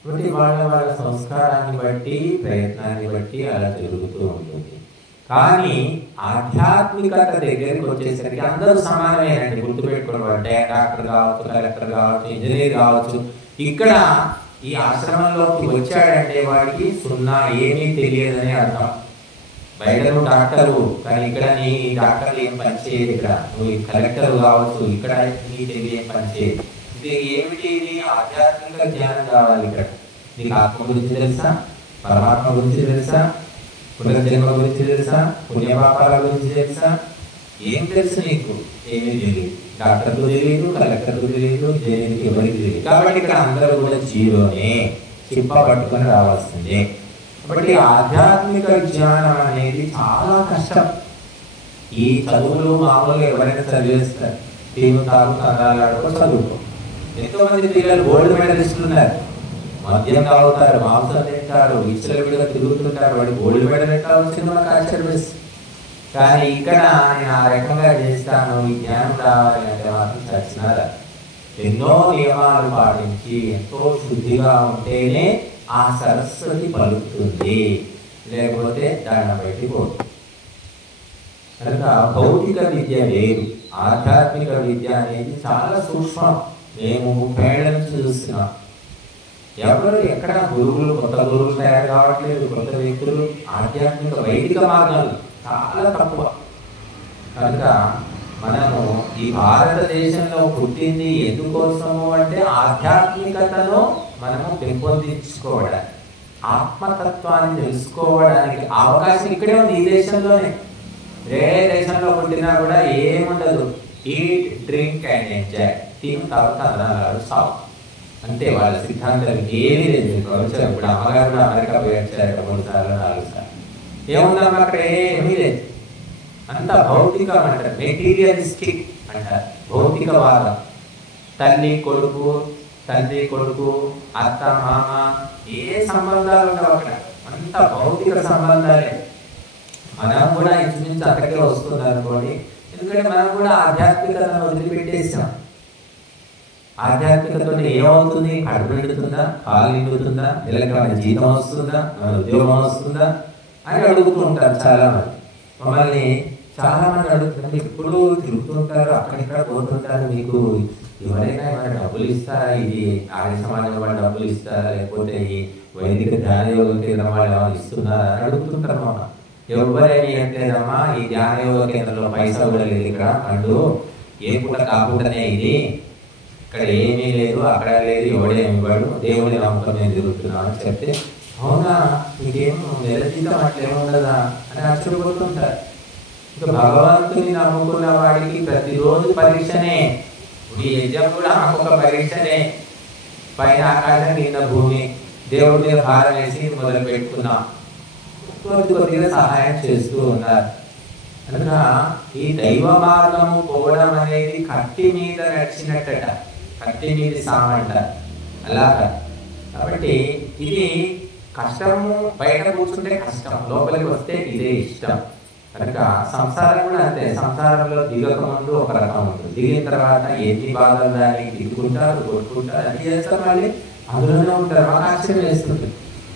కాబట్టి వాళ్ళ సంస్కారాన్ని బట్టి, ప్రయత్నాన్ని బట్టి అలా జరుగుతూ ఉంటుంది. కానీ ఆధ్యాత్మికత దగ్గరికి వచ్చేసరికి అందరూ సమానమేనండి. గుర్తుపెట్టుకోవాలి, డాక్టర్ కావచ్చు, కలెక్టర్ కావచ్చు, ఇంజనీర్ కావచ్చు. ఇక్కడ ఈ ఆశ్రమంలోకి వచ్చాడంటే వాడికి సున్నా, ఏమీ తెలియదని అర్థం. బయట నువ్వు డాక్టరు, కానీ ఇక్కడ నీ డాక్టర్లు ఏం పని చేయదు. ఇక్కడ నువ్వు కలెక్టర్ కావచ్చు, ఇక్కడ నీ తెలియ ఏం పని చేయదు. ఇది ఏమిటి? ఇది ఆధ్యాత్మిక జ్ఞానం కావాలి. ఇక్కడ నీకు ఆత్మ గురించి తెలుసా, పరమాత్మ గురించి తెలుసా, పునర్జన్మ గురించి తెలుసా, పుణ్యపాపాల గురించి తెలుసా? ఏం తెలుసు నీకు? ఏమీ తెలియదు. డాక్టర్కు తెలియదు, కలెక్టర్కు తెలియదు, జైలుకి ఎవరికి తెలియదు. కాబట్టి ఇక్కడ అందరూ కూడా జీరోనే, చిప్ప పట్టుకొని రావాల్సిందే. కాబట్టి ఆధ్యాత్మిక జ్ఞానం అనేది చాలా కష్టం. ఈ చదువులు మామూలుగా ఎవరైనా చదివేస్తారు, టీము తాగు తండాలు చదువుకో. ఎంతో మంది పిల్లలు గోల్డ్ మెడలిస్టులు ఉన్నారు. మద్యం తాగుతారు, మాంసం తింటారు, విచ్చలవిడిగా తిరుగుతుంటారు. వాడు గోల్డ్ మెడల్ ఎట్లా వచ్చిందో మనకు ఆశ్చర్యం. కానీ ఇక్కడ నేను ఆ రకంగా చేస్తాను, ఈ జ్ఞానం రావాలి అంటే మాత్రం చచ్చినారా. ఎన్నో నియమాలు పాటించి ఎంతో శుద్ధిగా ఉంటేనే ఆ సరస్వతి పలుకుతుంది, లేకపోతే దండం పెట్టిపోతుంది. కనుక భౌతిక విద్య వేరు, ఆధ్యాత్మిక విద్య అనేది చాలా సూక్ష్మం. మేము 30 ఏళ్ల నుంచి చూస్తున్నాం. ఎవరు ఎక్కడ గురువులు, కొత్త గురువులు తయారు కావట్లేదు. కొత్త వ్యక్తులు ఆధ్యాత్మిక వైదిక మార్గాలు చాలా తక్కువ. కనుక మనము ఈ భారతదేశంలో పుట్టింది ఎందుకోసము అంటే ఆధ్యాత్మికతను మనము పెంపొందించుకోవడానికి, ఆత్మతత్వాన్ని తెలుసుకోవడానికి అవకాశం ఇక్కడే ఉంది, ఈ దేశంలోనే. ఏ దేశంలో పుట్టినా కూడా ఏముండదు, ఈట్, డ్రింక్ అండ్ ఎంజాయ్, తిని తర్వాత సాగు అంతే. వాళ్ళ సిద్ధాంతాలు ఏమీ లేదు. ఇప్పుడు అమ్మగారు కూడా అమెరికా పోయి వచ్చారు 3 సార్లు 4 సార్లు. ఏముందమ్మా అక్కడ? ఏమీ లేదు. అంత భౌతికం అంటారు, మెటీరియలిస్టిక్ అంటారు, భౌతికవాదం. తల్లి కొడుకు, తండ్రి కొడుకు, అత్త మామ, ఏ సంబంధాలు ఉండవు అక్కడ, అంత భౌతిక సంబంధాలే. మనం కూడా ఇంచుమించు అక్కడికే వస్తుంది అనుకోండి. ఎందుకంటే మనం కూడా ఆధ్యాత్మికతను వదిలిపెట్టేసాం. ఆధ్యాత్మికతతో ఏమవుతుంది? కడుపు నిండుతుందా, కాలు నిండుతుందా, నెలకి జీతం వస్తుందా, ఉద్యోగం వస్తుందా అని అడుగుతూ ఉంటారు చాలా మంది. మమ్మల్ని చాలా మంది అడుగుతున్నారు, ఎప్పుడు తిరుగుతుంటారు, అక్కడిక్కడ పోతుంటారు, మీకు ఎవరైనా ఏమైనా డబ్బులు ఇస్తారా? ఇది ఆర్య సమాజం వాళ్ళు డబ్బులు ఇస్తారా, లేకపోతే ఈ వైదిక ధ్యాన యోగ కేంద్రం వాళ్ళు ఏమైనా ఇస్తున్నారా అని అడుగుతుంటారు. మామ ఎవరేమి ఏంటేదమ్మా, ఈ ధ్యాన యోగ కేంద్రంలో పైసా కూడా లేదు, ఇక్కడ అంటూ ఏ పూట కాకుండానే ఇది, ఇక్కడ ఏమీ లేదు, అక్కడ లేదు, ఎవడేమి ఇవ్వడు, దేవుడి నమ్మకం నేను తిరుగుతున్నాను అని చెప్తే, అవునా మీకేమో నెల జీతం అట్లేముండదా అని ఆశ్చర్యపోతుంటారు. ఇంకా భగవంతుని నమ్ముకున్న వాడికి ప్రతిరోజు పరీక్షనే. ఈ యజ్ఞం కూడా ఒక పరీక్షనే. పైన ఆకాశం, కింద భూమి, దేవుడి మీద భారం వేసి మొదలు పెట్టుకున్నాం. కొద్దిగా సహాయం చేస్తూ ఉన్నారు. కనుక ఈ దైవ మార్గము పోవడం అనేది కత్తి మీద నడిచినట్టట, కత్తి మీద సామంట అలాగా. కాబట్టి ఇది కష్టము, బయట కూర్చుంటే కష్టం, లోపలికి వస్తే ఇదే ఇష్టం. కనుక సంసారం కూడా అంతే. సంసారంలో దిగక ముందు ఒక రకం ఉంటుంది, దిగిన తర్వాత ఎన్ని బాధలు దాన్ని దిగుకుంటారు, కొట్టుకుంటారు, అన్ని చేస్తారు, మళ్ళీ అందులోనే ఉంటారు. మాకు ఆశ్చర్యం వేస్తుంది,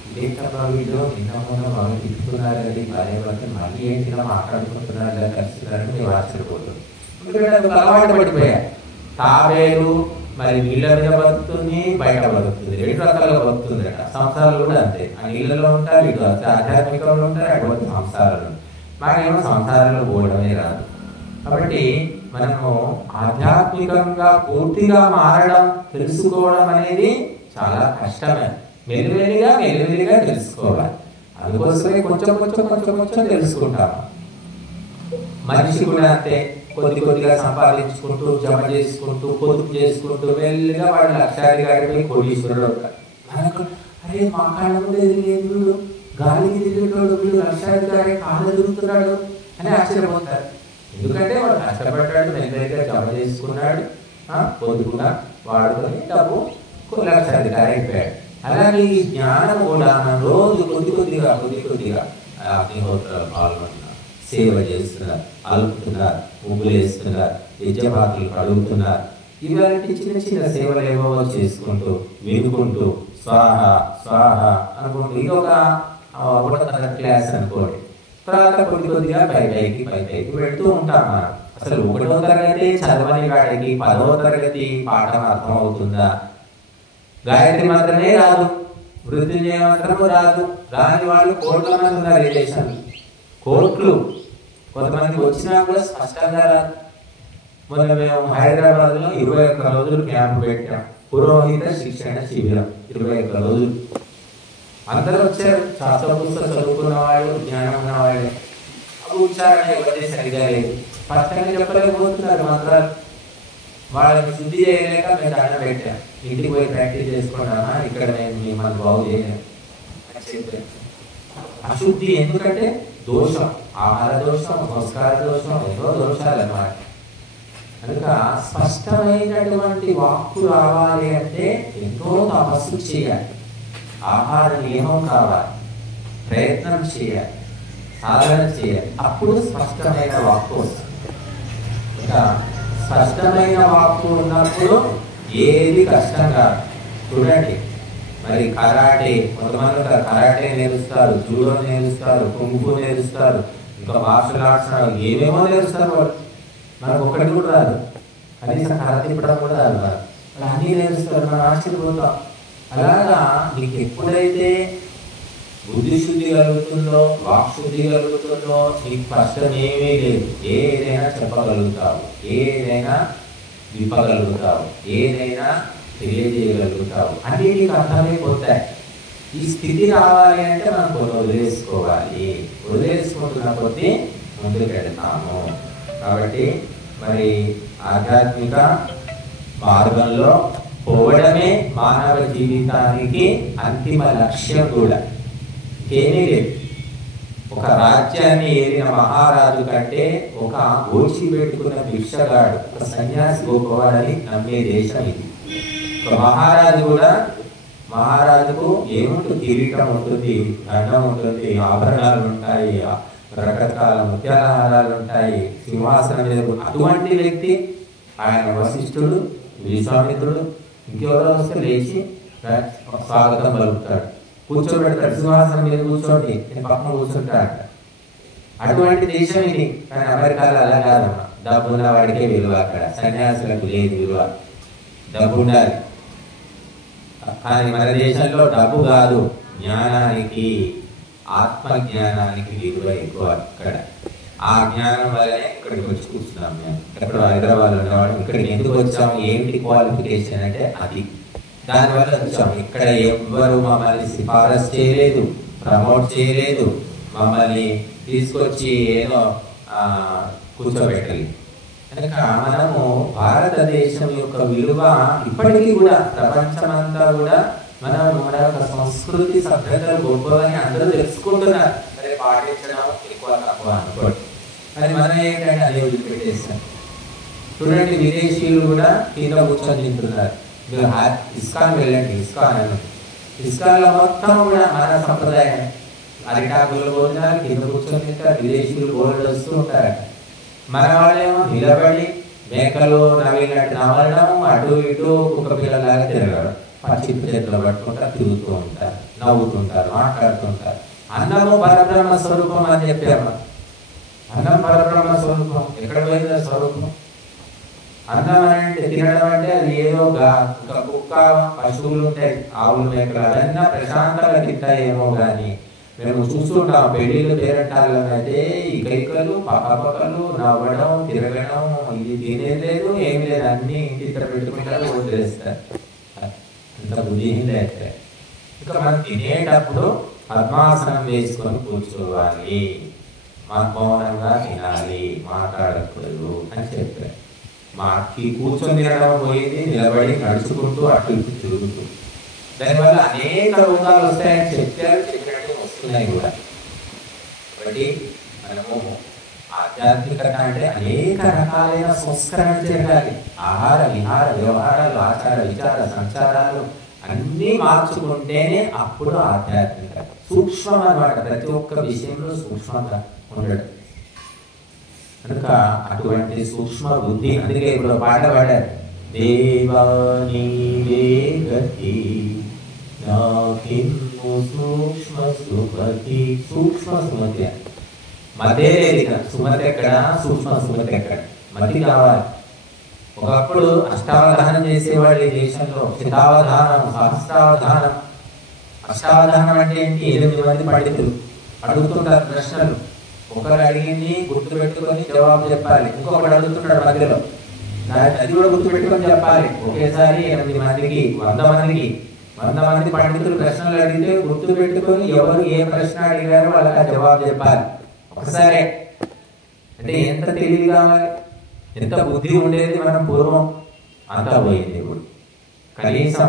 ఇదేంటబ్బా వీళ్ళు నిన్న మొన్న బాగా తిట్టుకున్నారు అది భార్యభర్త, మళ్ళీ ఏంటి ఇలా మాట్లాడుకుంటున్నారు, ఇలా కలుస్తున్నారని మేము ఆశ్చర్యపోతుంది. ఎందుకంటే అలవాటు పడిపోయా. తావేరు మరి నీళ్ళ మీద బతుకుతుంది, బయట బతుకుతుంది, 2 రకాలుగా బతుకుతుంది అట. సంసారాలు కూడా అంతే, ఆ నీళ్ళలో ఉంటారు, ఇటు ఆధ్యాత్మికంలో ఉంటారు, అటువంటి సంసారాలు. మాకేమో సంసారంలో పోవడమే రాదు. కాబట్టి మనము ఆధ్యాత్మికంగా పూర్తిగా మారడం, తెలుసుకోవడం అనేది చాలా కష్టమే. మెల్లిమెల్లిగా తెలుసుకోవాలి. అందుకోసమే కొంచెం తెలుసుకుంటాము. మనిషి కూడా అంతే, కొద్దిగా సంపాదించుకుంటూ, జమ చేసుకుంటూ, పొదుపు చేసుకుంటూ మెల్లిగా వాడు లక్షాధికారి కోటీశ్వరుడు అవుతాడు. అరే మా కాళ్ళ ముందు ఎదిగేందుడు, గాలికి తిరిగేటోడు వీడు లక్షాధికారి కాళ్ళ తిరుగుతున్నాడు అని ఆశ్చర్యపోతారు. ఎందుకంటే వాడు కష్టపడ్డాడు, మెల్లగా జమ చేసుకున్నాడు, పొదుపుగా వాడుకొని డబ్బు లక్షాధికారి అయిపోయాడు. అలాగే ఈ జ్ఞానం కూడా రోజు కొద్దిగా అగ్నిహోత్రాలు పాల్గొంటున్నారు, సేవ చేస్తున్నారు, అలుపుతున్నారు, ముగ్గులు వేస్తున్నారు, యజ్ఞపాత్రలు కడుగుతున్నారు. ఇలాంటి చిన్న సేవలు ఏవో చేసుకుంటూ వినుకుంటూ స్వాహ స్వాహ అనుకుంటూ, ఇది ఒక క్లాస్ అనుకోండి. తర్వాత కొద్ది కొద్దిగా పైకి పెడుతూ ఉంటాం మనం. అసలు 1వ తరగతి చదవని వాడికి 10వ తరగతి పాఠం అర్థం అవుతుందా? గాయత్రి మంత్రమే రాదు, మృత్యుంజయ మంత్రము రాదు, రాని వాళ్ళు కోట్ల మంది ఉన్నారు ఈ దేశంలో. కోట్లు. కొంతమంది వచ్చినా కూడా స్పష్టంగా రాదు. మొన్న మేము హైదరాబాద్ లో 21 రోజులు క్యాంపు పెట్టాం. పురోహిత శిక్షణ శిబిరం 21 రోజులు. అందరూ వచ్చారు, శాస్త్రపుస్తకం చదువుకున్న వాళ్ళు, జ్ఞానం ఉన్న వాళ్ళే. అప్పుడు ఉచ్చారణ ఎవరి సరిగా లేదు, స్పష్టంగా చెప్పలేకపోతున్నారు మంత్రాలు. వాళ్ళని శుద్ధి చేయలేక మేము దండం పెట్టాం. ఇంటికి పోయి ప్రాక్టీస్ చేసుకున్నామా, ఇక్కడ నేను మిమ్మల్ని బాగు చేయలేము అని చెప్పాను. అశుద్ధి ఎందుకంటే దోషం, ఆహార దోషం, సంస్కార దోషం, ఎన్నో దోషాలు అన్నమాట. కనుక స్పష్టమైనటువంటి వాక్కు రావాలి అంటే ఎంతో తపస్సు చేయాలి, ఆహార నియమం కావాలి, ప్రయత్నం చేయాలి, సాధన చేయాలి. అప్పుడు స్పష్టమైన వాక్కు వస్తుంది. ఇంకా స్పష్టమైన వాక్కు ఉన్నప్పుడు ఏది కష్టం కాదు. చూడండి, మరి కరాటే, కొంతమంది కరాటే నేర్చుస్తారు, జూడో నేర్చుస్తారు, కుంఫు నేర్చుస్తారు, ఇంకా మార్షల్ ఆర్ట్స్ ఏమేమో నేర్చుస్తారు వాళ్ళు. మనకు ఒక్కటి కూడా రాదు, కనీసం కరాటే తిప్పడం కూడా రాదు. వాళ్ళు అన్నీ నేర్చుస్తారు, మనం ఆశ్చర్యపోతాం. అలాగా నీకు ఎప్పుడైతే బుద్ధి శుద్ధి కలుగుతుందో, వాక్ శుద్ధి కలుగుతుందో, నీకు కష్టం ఏమీ లేదు. ఏదైనా చెప్పగలుగుతావు, ఏదైనా విప్పగలుగుతావు, ఏదైనా తెలియజేయగలుగుతావు, అన్నీ నీకు అర్థమైపోతాయి. ఈ స్థితి రావాలి అంటే మనం కొన్ని వదిలేసుకోవాలి. వదిలేసుకుంటున్న కొద్దీ ముందుకు వెళ్తాము. కాబట్టి మరి ఆధ్యాత్మిక మార్గంలో పోవడమే మానవ జీవితానికి అంతిమ లక్ష్యం కూడా. ఏమీ లేదు. ఒక రాజ్యాన్ని ఏలిన మహారాజు కంటే ఒక గోచి పెట్టుకున్న భిక్షగాడు, ఒక సన్యాసి గొప్పవాడని నమ్మే దేశం ఇది. ఒక మహారాజు కూడా, మహారాజుకు ఏముంటుంది? కిరీటం ఉంటుంది, దండం ఉంటుంది, ఆభరణాలు ఉంటాయి, రకరకాల ముత్యాలహారాలు ఉంటాయి, సింహాసనం మీద. అటువంటి వ్యక్తి ఆయన వశిష్ఠుడు, విశ్వామిత్రుడు, ఇంకెవరో వస్తే లేచి స్వాగతం పలుకుతాడు, కూర్చోబెడతాడు, సింహాసనం మీద కూర్చోండి, నేను పక్కన కూర్చుంటాడు. అటువంటి దేశం ఇది. కానీ అమెరికాలో అలా కాదమ్మా, డబ్బు ఉన్న వాడికే విలువ. అక్కడ సన్యాసులకు లేదు విలువ, డబ్బు ఉండాలి. కానీ మన దేశంలో డబ్బు కాదు, జ్ఞానానికి, ఆత్మజ్ఞానానికి విలువ ఎక్కువ. అక్కడ ఆ జ్ఞానం వల్లనే ఇక్కడికి వచ్చి కూర్చున్నాం మేము. ఎక్కడ హైదరాబాద్ ఉన్నవాడు ఇక్కడికి ఎందుకు వచ్చాము, ఏంటి క్వాలిఫికేషన్ అంటే అది. దానివల్ల వచ్చాము. ఇక్కడ ఎవ్వరు మమ్మల్ని సిఫారసు చేయలేదు, ప్రమోట్ చేయలేదు, మమ్మల్ని తీసుకొచ్చి ఏదో కూర్చోబెట్టాలి. కనుక మనము భారతదేశం యొక్క విలువ ఇప్పటికీ కూడా ప్రపంచమంతా కూడా మనం మన యొక్క సంస్కృతి సభ్యతలు గొప్పవని అందరూ తెలుసుకుంటున్నారు. సరే, పాటించడం ఎక్కువ తక్కువ అనుకోండి, కానీ మనం ఏంటంటే అదే వదిలిపెట్టేస్తాం. చూడండి, విదేశీయులు కూడా కింద కూర్చొని తింటున్నారు. మీరు ఇస్కాన్ వెళ్ళండి, ఇస్కాన్లో మొత్తం కూడా మన సంప్రదాయం. అరిటాకులు భోజనాలు కింద కూర్చొని తింటారు, విదేశీయులు భోజనాలు వస్తూ ఉంటారు. మన వాళ్ళేమో నిలబడి మేకలు నవ్వినట్టు నవ్వడం, అటు ఇటు కుక్క పిల్లలాగా తిరగడం, పచ్చిపు చేతులు పట్టుకుంటారు, తిరుగుతూ ఉంటారు, నవ్వుతుంటారు, మాట్లాడుతుంటారు. అన్నము పరబ్రహ్మ స్వరూపం అని చెప్పాము. అన్నం పరబ్రహ్మ స్వరూపం. ఎక్కడ పోయిందో స్వరూపం? అన్నం అంటే తినడం అంటే అది ఏదో కుక్క, పశువులు ఉంటాయి, ఆవులు, మేకలు, అవన్నీ ప్రశాంతంగా తింటాయేమో. కానీ మేము చూస్తుంటాం పెళ్లిళ్ళు, పేరంటాల్లో అయితే ఇకలు, పక్కపక్కలు, నవ్వడం, తిరగడం, ఇది తినేది లేదు, ఏం లేదు, అన్ని ఇంటి పెట్టుకుంటారు, వదిలేస్తారు. అంత బుద్ధిహీన అయితే. ఇక మనం తినేటప్పుడు పద్మాసనం వేసుకొని కూర్చోవాలి, మౌనంగా తినాలి, మాట్లాడకూడదు అని చెప్పారు. మాకి కూర్చొని తినడం పోయింది, నిలబడి నడుచుకుంటూ అటు ఇటు తిరుగుతూ. దానివల్ల అనేక రోగాలు వస్తాయని చెప్పారు, చెప్పినట్టు వస్తున్నాయి కూడా. కాబట్టి మనము ఆధ్యాత్మికత అంటే అనేక రకాలైన సంస్కరణ జరగాలి. ఆహార విహార వ్యవహారాలు, ఆచార విచార సంచారాలు అన్నీ మార్చుకుంటేనే అప్పుడు ఆధ్యాత్మికత. సూక్ష్మం అన్నమాట, ప్రతి ఒక్క విషయంలో సూక్ష్మంగా ఉండడం. కనుక అటువంటి సూక్ష్మ బుద్ధి. అందుకే ఇప్పుడు పాట పాడారు, దేవాని గతి నాకిన్ను సూక్ష్మ సుమతి. సూక్ష్మ సుమతి మధ్య లేదు ఇక. సుమతి ఎక్కడ, సూక్ష్మ సుమతి ఎక్కడ, మతి కావాలి. ఒకప్పుడు అష్టావధానం చేసేవాళ్ళు ఈ దేశంలో. శతావధానం, సహస్రావధానం. అష్టావధానం అంటే ఏంటి? 8 మంది పండితులు అడుగుతుంటారు ప్రశ్నలు. ఒకరు అడిగింది గుర్తు పెట్టుకొని జవాబు చెప్పాలి. ఇంకొకటి అడుగుతుంటాడు మధ్యలో, అది కూడా గుర్తు పెట్టుకొని చెప్పాలి. ఒకేసారి 8 మందికి 100 మంది పండితులు ప్రశ్నలు అడిగితే గుర్తు పెట్టుకొని ఎవరు ఏ ప్రశ్న అడిగారో వాళ్ళకి జవాబు చెప్పాలి ఒకసారి. అంటే ఎంత తెలివి కావాలి, ఎంత బుద్ధి ఉండేది మనం పూర్వం. అంతా పోయింది ఇప్పుడు. కనీసం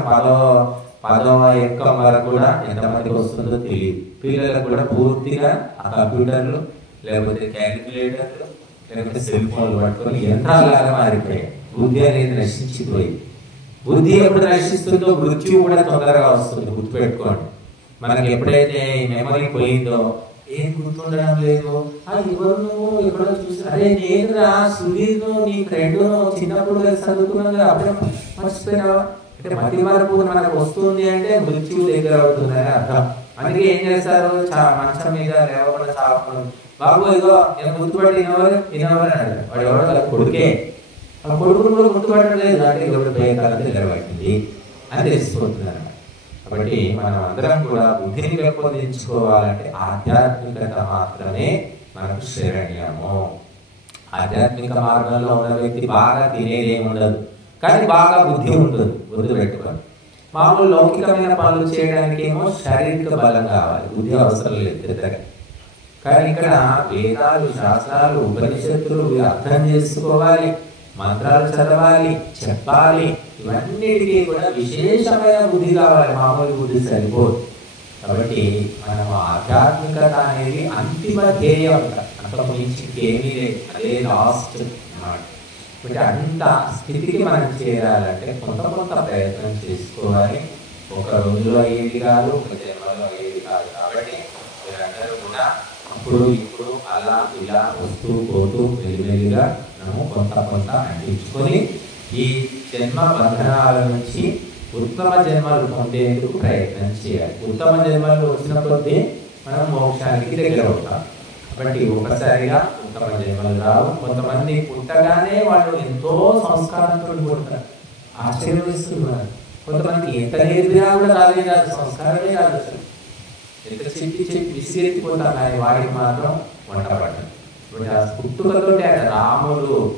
పదవ ఎక్కం వరకు కూడా ఎంతమందికి వస్తుందో తెలియదు. పిల్లలకు కూడా పూర్తిగా ఆ కంప్యూటర్లు, లేకపోతే క్యాలిక్యులేటర్లు, లేకపోతే సెల్ ఫోన్లు పట్టుకొని యంత్రాలాగా మారిపోయాయి. బుద్ధి అనేది నశించిపోయింది. బుద్ధి ఎప్పుడు నశిస్తుందో మృత్యు కూడా తొందరగా వస్తుంది. గుర్తుపెట్టుకోండి. మనకి ఎప్పుడైతే మెమరీ పోయిందో, ఏం గుర్తుండడం లేదు, ఎవరు నువ్వు ఎక్కడో చూసి, అరే నేను రా సుధీర్, నీ ఫ్రెండ్, చిన్నప్పుడు చదువుకున్నావు కదా, అప్పుడే మర్చిపోయినావా? అంటే మతి వరకు మనకు వస్తుంది అంటే మృత్యువు దగ్గర అవుతుందని అర్థం. అందుకే ఏం చేస్తారు, మంచం మీద లేవకుండా చావు, బాబు ఇగో నేను గుర్తుపట్టి ఇనవరు అన్నాడు. వాడు ఎవడో కొడుకే. ఆ కొడుకును కూడా గుర్తుపట్టలేదు అంటే ఎవరు భయకాలం నిలబట్టింది అని తెలిసిపోతున్నారు. కాబట్టి మనం అందరం కూడా బుద్ధిని పెంపొందించుకోవాలంటే ఆధ్యాత్మికత మాత్రమే మనకు శరణ్యము. ఆధ్యాత్మిక మార్గంలో ఉన్న వ్యక్తి బాగా తినేదేముండదు, కానీ బాగా బుద్ధి ఉంటుంది. గుర్తు పెట్టుకోండి. మామూలు లౌకికమైన పనులు చేయడానికి ఏమో శారీరక బలం కావాలి, బుద్ధి అవసరం లేదు పెద్దగా. కానీ ఇక్కడ వేదాలు, శాస్త్రాలు, ఉపనిషత్తులు అర్థం చేసుకోవాలి, మంత్రాలు చదవాలి, చెప్పాలి. ఇవన్నిటికీ కూడా విశేషమైన బుద్ధి కావాలి, మామూలు బుద్ధి సరిపోదు. కాబట్టి మనం ఆధ్యాత్మికత అనేది అంతిమ ధ్యేయం, అంతకు మించి ఏమీ లేదు, అదే లాస్ట్ అన్నమాట. కాబట్టి అంత స్థితికి మనం చేరాలంటే కొంత ప్రయత్నం చేసుకోవాలి. ఒక రోజులో ఏది కాదు, ఒక జన్మలో ఏది కాదు. కాబట్టి మీరందరూ కూడా అప్పుడు ఇప్పుడు అలా ఇలా వస్తూ పోతూ మెల్లిమెల్లిగా మనము కొంత అంటించుకొని ఈ జన్మ బంధనాల నుంచి ఉత్తమ జన్మలు పొందేందుకు ప్రయత్నం చేయాలి. ఉత్తమ జన్మలు వచ్చినప్పుడే మనం మోక్షానికి దగ్గర అవుతాం. కాబట్టి ఒకసారిగా ఉత్తమ జన్మలు రావు. కొంతమంది పుట్టగానే వాళ్ళు ఎంతో సంస్కారంతో పుడతారు, ఆశ్చర్యస్తున్నారు. కొంతమంది ఎంత నేర్పినా కూడా రాదు, సంస్కారమే రాదు. అసలు ఎంత చెప్పి విసిరెత్తిపోతాను, వాడికి మాత్రం వంట పడ్డారు. ఇప్పుడు ఆ పుట్టుకతో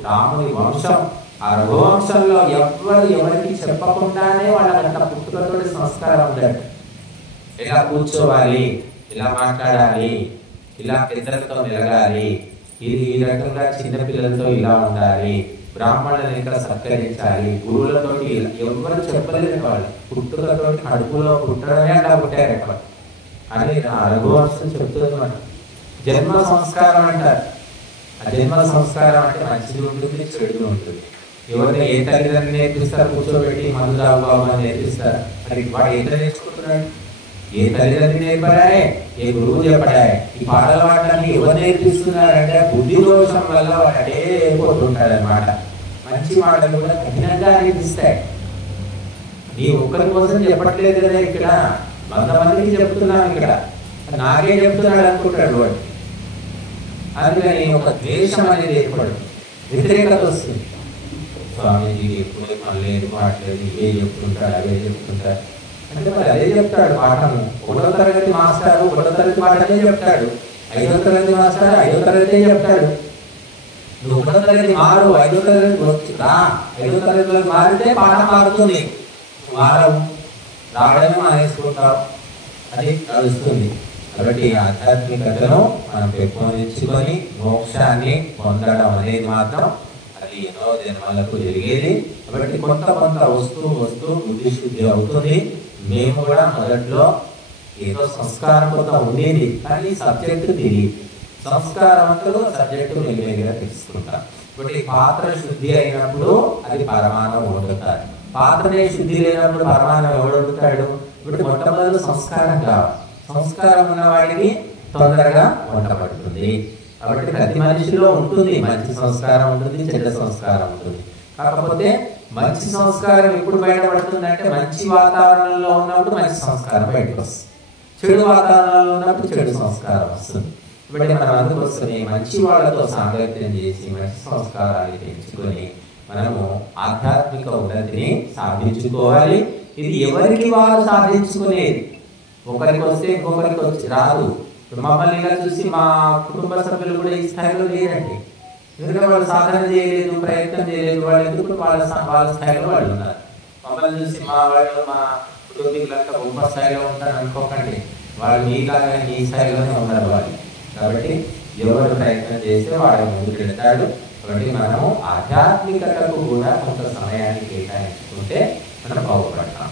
రాముని వంశం, ఆ రఘువంశంలో ఎవరికి చెప్పకుండానే వాళ్ళకంత పుట్టుకతో సంస్కారం ఉంటాడు. ఇలా కూర్చోవాలి, ఇలా మాట్లాడాలి, ఇలా పెద్దలతో మెలగాలి, ఇది ఈ రకంగా చిన్నపిల్లలతో ఇలా ఉండాలి, బ్రాహ్మణులను ఇక్కడ సత్కరించాలి, గురువులతోటి ఎవరు చెప్పలేదు. వాళ్ళు పుట్టుకతో కడుపులో పుట్టడమే అలా పుట్టారు అని ఆ రఘువంశం చెప్తుంది. జన్మ సంస్కారం అంటారు. ఆ జన్మ సంస్కారం అంటే మంచిది ఉంటుంది, చెడు ఉంటుంది. ఎవరిని ఏ తల్లిదండ్రులు నేర్పిస్తారు? కూర్చోబెట్టి మందు తాగుబాబు అని నేర్పిస్తారు. మరి వాడు ఏ నేర్చుకుంటున్నాడు? ఏ తల్లిదండ్రులు నేర్పడాయే, ఏ గురువు చెప్పడాయే? ఈ పాటల వాటిని ఎవరు నేర్పిస్తున్నారంటే బుద్ధి దోషం వల్ల వాడు అటే పోతుంటాడు అనమాట. మంచి మాటలు కూడా కఠినంగా అనిపిస్తాయి. నీ ఒక్కరి కోసం చెప్పట్లేదు కదా, ఇక్కడ 100 మందికి చెప్తున్నాను, ఇక్కడ నాకే చెప్తున్నాడు అనుకుంటాడు వాడు. అందుకని ఒక ద్వేషం అనేది ఏర్పడు, వ్యతిరేకత వస్తుంది. స్వామీజీ ఎప్పుడు పనిలేదు, మాట్లేదు, ఇవే చెప్తుంటాడు, అవే చెప్తుంటాడు అంటే మరి అదే చెప్తాడు పాఠము. 1వ తరగతి మాస్టారు 1వ తరగతి పాఠమే చెప్తాడు, 5వ తరగతి మాస్టారు 5వ తరగతి చెప్తాడు. నువ్వు 1వ తరగతి మారు, 5వ తరగతి వచ్చిరా, 5వ తరగతిలో మారితే పాఠం మారుతుంది. రావడమే మానేసుకుంటావు, అది నడుస్తుంది. కాబట్టి ఆధ్యాత్మికతను మనం పెంపొందించుకొని మోక్షాన్ని పొందడం అనేది మాత్రం అది ఎన్నో జన్మలకు జరిగేది. కాబట్టి కొంత వస్తూ బుద్ధి శుద్ధి అవుతుంది. మేము కూడా మొదట్లో ఏదో సంస్కారం కొంత ఉండేది, కానీ సబ్జెక్టు తెలియదు. సంస్కారవంతులు సబ్జెక్టు మెల్లిమెల్లిగా తెలుసుకుంటారు. కాబట్టి పాత్ర శుద్ధి అయినప్పుడు అది పరమాణం వండుతారు. పాత్రనే శుద్ధి లేనప్పుడు పరమాణం ఎవడు వండుతాడు? ఇప్పుడు మొట్టమొదటి సంస్కారం కావాలి. సంస్కారం ఉన్న వాడికి తొందరగా వంట పడుతుంది. కాబట్టి ప్రతి మనిషిలో ఉంటుంది, మంచి సంస్కారం ఉంటుంది, చెడ్డ సంస్కారం ఉంటుంది. కాకపోతే మంచి సంస్కారం ఎప్పుడు బయటపడుతుంది అంటే మంచి వాతావరణంలో ఉన్నప్పుడు మంచి సంస్కారం బయటకు వస్తుంది, చెడు వాతావరణంలో ఉన్నప్పుడు చెడు సంస్కారం వస్తుంది. కాబట్టి మనం అందుకోసమే మంచి వాళ్ళతో సాంగత్యం చేసి మంచి సంస్కారాన్ని పెంచుకొని మనము ఆధ్యాత్మిక ఉన్నతిని సాధించుకోవాలి. ఇది ఎవరికి వారు సాధించుకునేది, ఒకరికి వస్తే ఇంకొకరికి వచ్చి రాదు. మమ్మల్ని ఇలా చూసి మా కుటుంబ సభ్యులు కూడా ఈ స్థాయిలో లేరండి. ఎందుకంటే వాళ్ళు సాధన చేయలేదు, ప్రయత్నం చేయలేదు. వాళ్ళు ఎందుకు వాళ్ళ స్థాయిలో వాళ్ళు ఉన్నారు. మమ్మల్ని చూసి మా వాళ్ళు మా కుటుంబీకులంతా గొప్ప స్థాయిలో ఉంటారు అనుకోకండి. వాళ్ళు మీలాగా మీ స్థాయిలోనే ఉన్నారు వాళ్ళు. కాబట్టి ఎవరు ప్రయత్నం చేస్తే వాడు ముందుకు వెళ్తాడు. కాబట్టి మనము ఆధ్యాత్మికతకు కూడా కొంత సమయాన్ని కేటాయించుకుంటే మనం బాగుపడతాం.